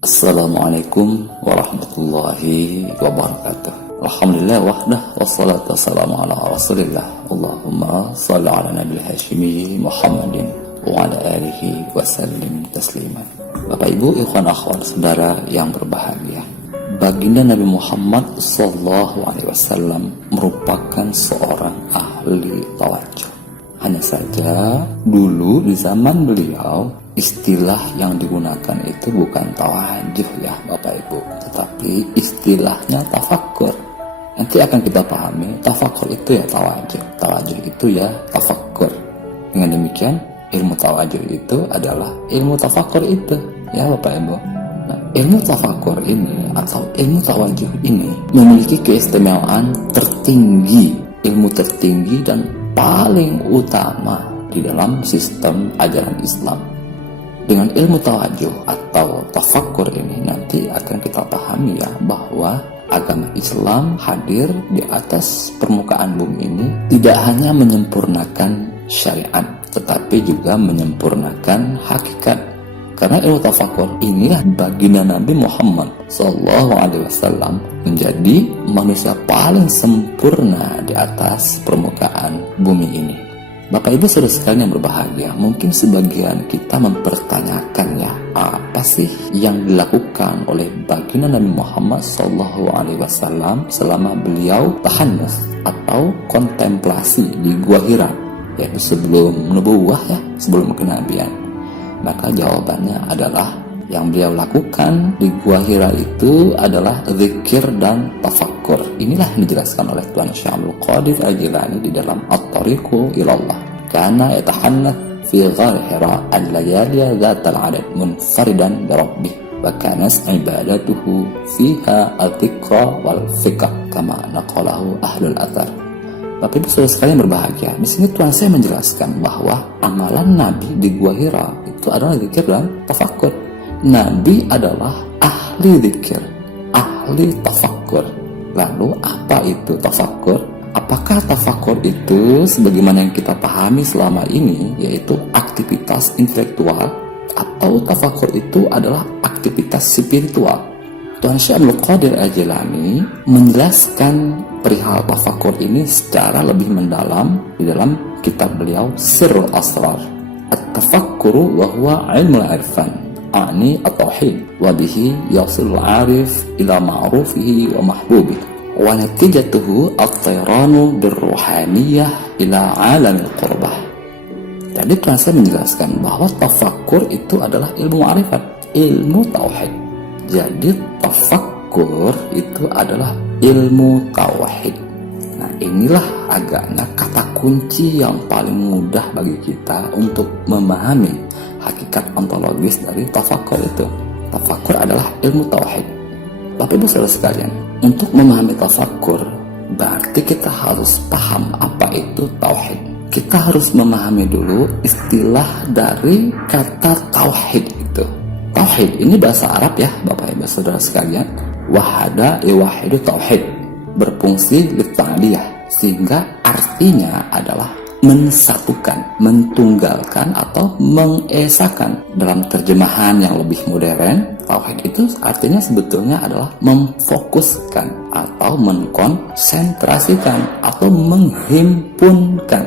Assalamualaikum warahmatullahi wabarakatuh. Alhamdulillah wahdah wassalatu wassalamu ala rasulillah. Allahumma salli ala nabil hashimi Muhammadin wa ala alihi wasallim tasliman. Bapak ibu, ikhwan akhwat, saudara yang berbahagia, baginda Nabi Muhammad sallallahu alaihi wasallam merupakan seorang ahli tawajuh. Hanya saja dulu di zaman beliau istilah yang digunakan itu bukan tawajuh ya Bapak Ibu, tetapi istilahnya tafakkur. Nanti akan kita pahami tafakkur itu ya tawajuh, tawajuh itu ya tafakkur. Dengan demikian ilmu tawajuh itu adalah ilmu tafakkur itu ya Bapak Ibu. Nah, ilmu tafakkur ini atau ilmu tawajuh ini memiliki keistimewaan tertinggi, ilmu tertinggi dan paling utama di dalam sistem ajaran Islam. Dengan ilmu tawajuh atau tafakkur ini nanti akan kita pahami ya bahwa agama Islam hadir di atas permukaan bumi ini tidak hanya menyempurnakan syariat tetapi juga menyempurnakan hakikat. Karena ilmu tafakkur inilah baginda Nabi Muhammad SAW menjadi manusia paling sempurna di atas permukaan bumi ini. Bapak Ibu saudara sekalian yang berbahagia, mungkin sebagian kita mempertanyakan ya, apa sih yang dilakukan oleh baginda Nabi Muhammad SAW selama beliau tahanus atau kontemplasi di Gua Hira, yaitu sebelum nubuwah ya, sebelum kenabian. Maka jawabannya adalah yang beliau lakukan di Gua Hira itu adalah zikir dan tafakkur. Inilah yang dijelaskan oleh Tuan Syekh Abdul Qadir Al-Jilani di dalam At-Tariqu Ilallah. Kana yatahannath fi ghar Hira al-layaliya dhatal adad munfaridan bi rabbih wa kanat ibadatuhu fiha al-dhikra wal fikr kama naqalahu ahlul athar. Bapak Ibu saudara sekalian berbahagia, di sini Tuhan saya menjelaskan bahwa amalan Nabi di Gua Hira itu adalah zikir dan tafakkur. Nabi adalah ahli zikir, ahli tafakkur. Lalu apa itu tafakkur? Apakah tafakkur itu sebagaimana yang kita pahami selama ini, yaitu aktivitas intelektual, atau tafakkur itu adalah aktivitas spiritual? Tuan Syekh Abdul Qadir Al-Jilani menjelaskan perihal tafakkur ini secara lebih mendalam di dalam kitab beliau Sirrul Asrar. At-tafakkuru wa huwa ilmul irfan ani at-tauhid wa bihi yasilul arif ila ma'rufihi wa mahbubihi wa natijatuhu at-tayranu birruhaniyah ila alamil qurbah. Jadi Tuhan saya menjelaskan bahwa tafakkur itu adalah ilmu ma'rifat, ilmu tauhid. Jadi tafakkur itu adalah ilmu tauhid. Nah, inilah agaknya kata kunci yang paling mudah bagi kita untuk memahami hakikat ontologis dari tafakkur itu. Tafakkur adalah ilmu tauhid. Bapak Ibu saudara sekalian, untuk memahami tafakkur berarti kita harus paham apa itu tauhid. Kita harus memahami dulu istilah dari kata tauhid itu. Tauhid ini bahasa Arab ya Bapak Ibu saudara sekalian. Wahada yuwahidu tauhid, berfungsi litta'liyah, sehingga artinya adalah mensatukan, mentunggalkan atau mengesakan. Dalam terjemahan yang lebih modern, tauhid itu artinya sebetulnya adalah memfokuskan atau mengkonsentrasikan atau menghimpunkan.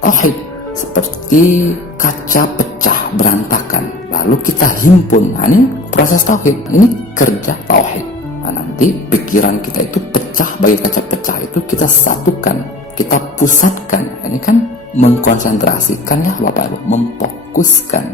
Tauhid seperti kaca pecah berantakan, lalu kita himpun. Nah, ini proses tauhid, ini kerja tauhid. Nah, nanti pikiran kita itu pecah bagi kaca pecah itu kita satukan, kita pusatkan. Ini kan mengkonsentrasikan ya Bapak Ibu, memfokuskan.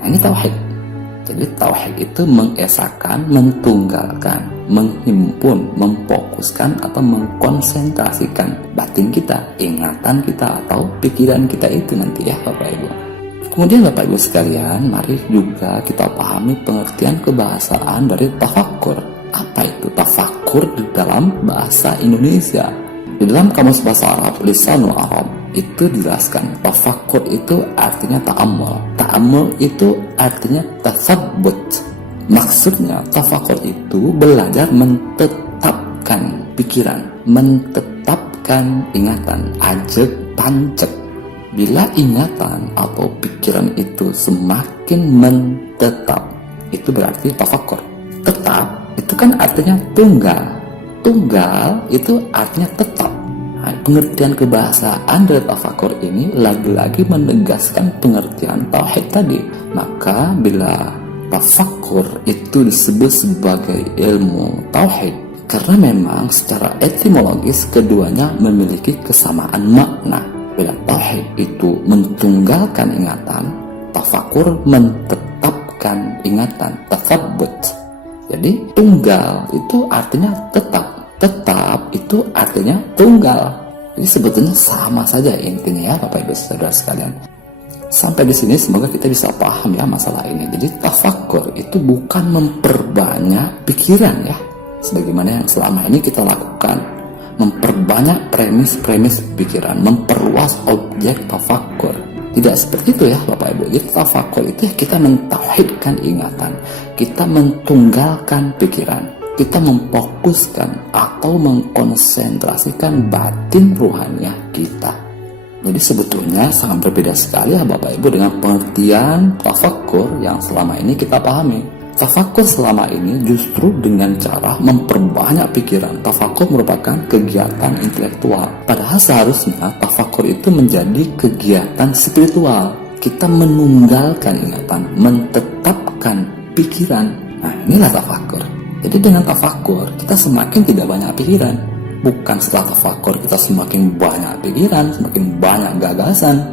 Nah, ini tauhid. Jadi tauhid itu mengesakan, mentunggalkan, menghimpun, memfokuskan atau mengkonsentrasikan batin kita, ingatan kita atau pikiran kita itu nanti ya Bapak Ibu. Kemudian Bapak Ibu sekalian, mari juga kita pahami pengertian kebahasaan dari tafakkur. Apa itu tafakkur di dalam bahasa Indonesia? Di dalam kamus bahasa Arab, Lisanul Arab, itu dijelaskan tafakkur itu artinya ta'ammul. Ta'ammul itu artinya tathabbut. Maksudnya tafakkur itu belajar menetapkan pikiran, menetapkan ingatan, ajeg pancek. Bila ingatan atau pikiran itu semakin menetap, itu berarti tafakkur. Tetap itu kan artinya tunggal. Tunggal itu artinya tetap. Nah, pengertian kebahasaan dari tafakkur ini lagi-lagi menegaskan pengertian tauhid tadi. Maka bila tafakkur itu disebut sebagai ilmu tauhid, karena memang secara etimologis keduanya memiliki kesamaan makna. Bila tauhid itu mentunggalkan ingatan, tafakkur menetapkan ingatan, tatsabbut. Jadi tunggal itu artinya tetap, tetap itu artinya tunggal. Jadi sebetulnya sama saja intinya ya Bapak Ibu Saudara sekalian. Sampai di sini semoga kita bisa paham ya masalah ini. Jadi tafakkur itu bukan memperbanyak pikiran ya, sebagaimana yang selama ini kita lakukan, memperbanyak premis-premis pikiran, memperluas objek tafakkur. Tidak seperti itu ya Bapak Ibu. Jadi tafakkur itu kita mentauhidkan ingatan, kita mentunggalkan pikiran, kita memfokuskan atau mengkonsentrasikan batin ruhaniah kita. Jadi sebetulnya sangat berbeda sekali ya Bapak Ibu dengan pengertian tafakkur yang selama ini kita pahami. Tafakkur selama ini justru dengan cara memperbanyak pikiran. Tafakkur merupakan kegiatan intelektual. Padahal seharusnya tafakkur itu menjadi kegiatan spiritual. Kita menunggalkan ingatan, menetapkan pikiran. Nah, inilah tafakkur. Jadi dengan tafakkur kita semakin tidak banyak pikiran. Bukan setelah tafakkur kita semakin banyak pikiran, semakin banyak gagasan.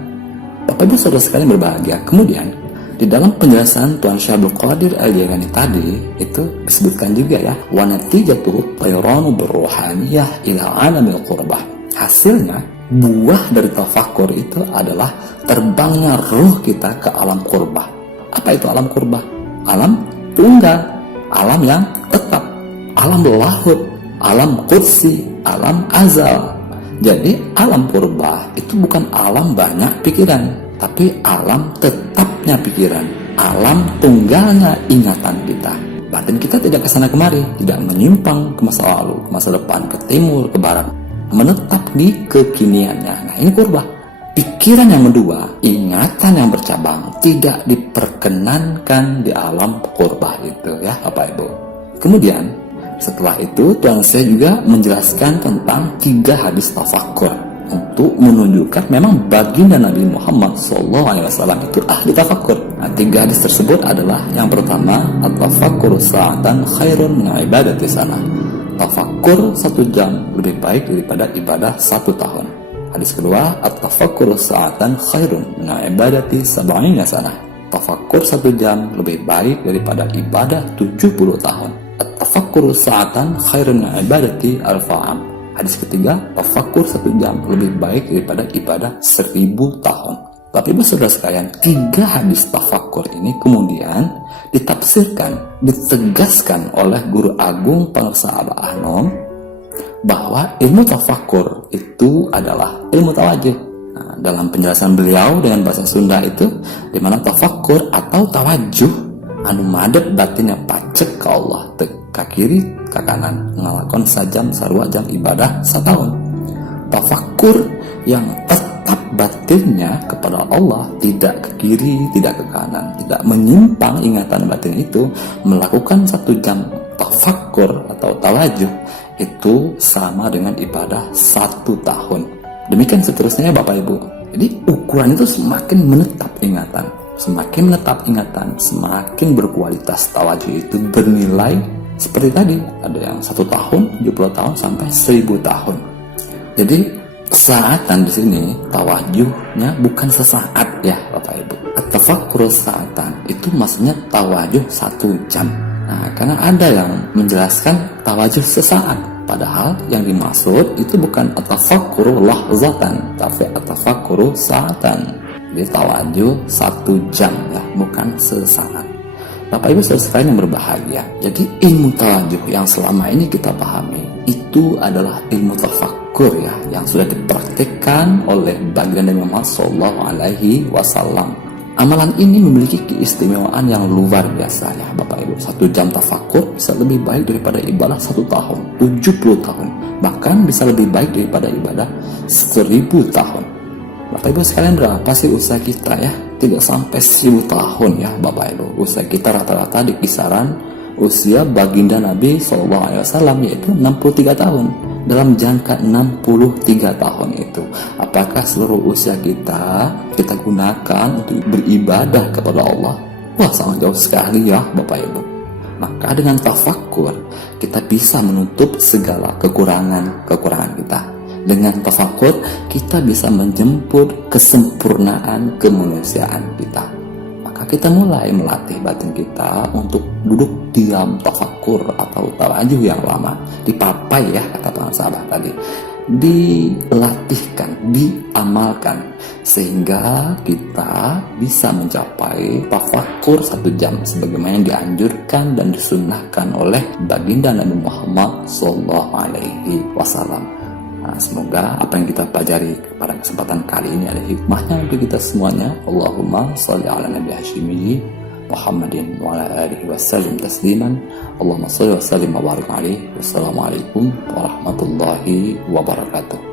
Bapak Ibu Saudara sekalian berbahagia. Kemudian di dalam penjelasan Tuan Syekh Abdul Qadir Al-Jailani tadi itu disebutkan juga ya, wa natijatu tayranu birruhaniyah ila alamil qurbah. Hasilnya buah dari tafakkur itu adalah terbangnya ruh kita ke alam qurbah. Apa itu alam qurbah? Alam tunggal, alam yang tetap, alam lahud, alam qudsi, alam azal. Jadi alam qurbah itu bukan alam banyak pikiran, tapi alam tetapnya pikiran, alam tunggalnya ingatan kita. Batin kita tidak kesana kemari, tidak menyimpang ke masa lalu, ke masa depan, ke timur, ke barat, menetap di kekiniannya. Nah, ini qurbah. Pikiran yang kedua, ingatan yang bercabang, tidak diperkenankan di alam qurbah itu ya Bapak Ibu. Kemudian setelah itu Tuan Syekh juga menjelaskan tentang 3 hadis tafakkur untuk menunjukkan memang baginda Nabi Muhammad SAW itu ahli tafakkur. Nah, 3 hadis tersebut adalah yang pertama, at-tafakkuru sa'atan khairun min ibadati sana. Tafakkur 1 jam lebih baik daripada ibadah 1 tahun. Hadis kedua, at-tafakkuru sa'atan khairun min ibadati sab'ina sana. Tafakkur 1 jam lebih baik daripada ibadah 70 tahun. At-tafakkuru sa'atan khairun min ibadati alfa'am. Hadis ketiga, tafakkur 1 jam lebih baik daripada ibadah 1000 tahun. Tapi Ibu Saudara sekalian, 3 hadis tafakkur ini kemudian ditafsirkan, ditegaskan oleh Guru Agung Pangersa Abah Anom bahwa ilmu tafakkur itu adalah ilmu tawajuh. Nah, dalam penjelasan beliau dengan bahasa Sunda itu, di mana tafakkur atau tawajuh anu madep batinnya pacek ke Allah, ke kiri ke kanan, ngalakan sajam sarua jam ibadah setahun. Tafakkur yang tetap batinnya kepada Allah, tidak ke kiri, tidak ke kanan, tidak menyimpang ingatan batin itu, melakukan 1 jam tafakkur atau tawajuh itu sama dengan ibadah 1 tahun. Demikian seterusnya Bapak Ibu. Jadi ukuran itu semakin menetap ingatan, semakin menetap ingatan, semakin berkualitas tawajuh itu bernilai seperti tadi, ada yang 1 tahun, 70 tahun sampai 1000 tahun. Jadi saatan di sini tawajuhnya bukan sesaat ya Bapak Ibu. At-tafakkuru saatan itu maksudnya tawajuh 1 jam. Nah, karena ada yang menjelaskan tawajuh sesaat, padahal yang dimaksud itu bukan at-tafakkuru lahzatan, tapi at-tafakkuru saatan. Jadi tawajuh 1 jam ya, bukan sesaat. Bapak Ibu Saudara sekalian yang berbahagia. Jadi ilmu tawajuh yang selama ini kita pahami itu adalah ilmu tafakkur ya, yang sudah dipraktikkan oleh baginda Muhammad SAW. Amalan ini memiliki keistimewaan yang luar biasa ya Bapak Ibu. 1 jam tafakkur bisa lebih baik daripada ibadah 1 tahun, 70 tahun, bahkan bisa lebih baik daripada ibadah 1000 tahun. Bapak Ibu sekalian, berapa sih usaha kita ya tidak sampai 1000 tahun ya Bapak Ibu. Usia kita rata-rata di kisaran usia baginda Nabi SAW, yaitu 63 tahun. Dalam jangka 63 tahun itu, apakah seluruh usia kita gunakan untuk beribadah kepada Allah? Wah, sangat jauh sekali ya Bapak Ibu. Maka dengan tafakkur kita bisa menutup segala kekurangan kita. Dengan tafakkur kita bisa menjemput kesempurnaan kemanusiaan kita. Maka kita mulai melatih batin kita untuk duduk diam, tafakkur atau tawajuh yang lama. Dipapai ya kata para sahabat tadi. Dilatihkan, diamalkan, sehingga kita bisa mencapai tafakkur 1 jam sebagaimana yang dianjurkan dan disunnahkan oleh baginda Nabi Muhammad SAW. Nah, semoga apa yang kita pelajari pada kesempatan kali ini ada hikmahnya untuk kita semuanya. Allahumma sholli ala Nabi Hashimi Muhammadin wa ala alihi wa sallim tasliman. Allahumma sholli wa sallim wa barik alaihi. Wassalamualaikum warahmatullahi wabarakatuh.